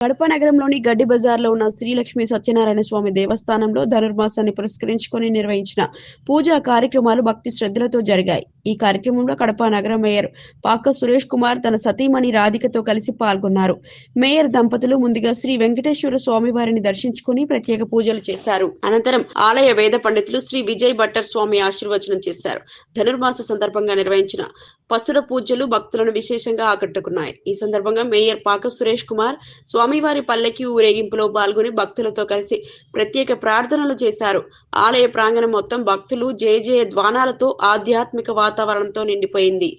కడప నగరంలోని గడ్డి బజార్లో ఉన్న శ్రీలక్ష్మీ సత్యనారాయణ స్వామి దేవస్థానంలో ధనుర్మాసాన్ని పురస్కరించుకొని నిర్వహించిన పూజా కార్యక్రమాలు భక్తి శ్రద్ధలతో జరిగాయి. ఈ కార్యక్రమంలో కడప నగర మేయర్ పాక సురేష్ కుమార్ తన సతీమణి రాధికతో కలిసి పాల్గొన్నారు. మేయర్ దంపతులు ముందుగా శ్రీ వెంకటేశ్వర స్వామి వారిని దర్శించుకుని ప్రత్యేక పూజలు చేశారు. అనంతరం ఆలయ వేద పండితులు శ్రీ విజయ్ భట్టర్ స్వామి ఆశీర్వచనం చేశారు. ధనుర్మాస సందర్భంగా నిర్వహించిన పసుర పూజలు భక్తులను విశేషంగా ఆకట్టుకున్నాయి. ఈ సందర్భంగా మేయర్ పాక సురేష్ కుమార్ స్వామివారి పల్లకి ఊరేగింపులో పాల్గొని భక్తులతో కలిసి ప్రత్యేక ప్రార్థనలు చేశారు. ఆలయ ప్రాంగణం మొత్తం భక్తులు జయ జయ ధ్వానాలతో ఆధ్యాత్మిక వాతావరణంతో నిండిపోయింది.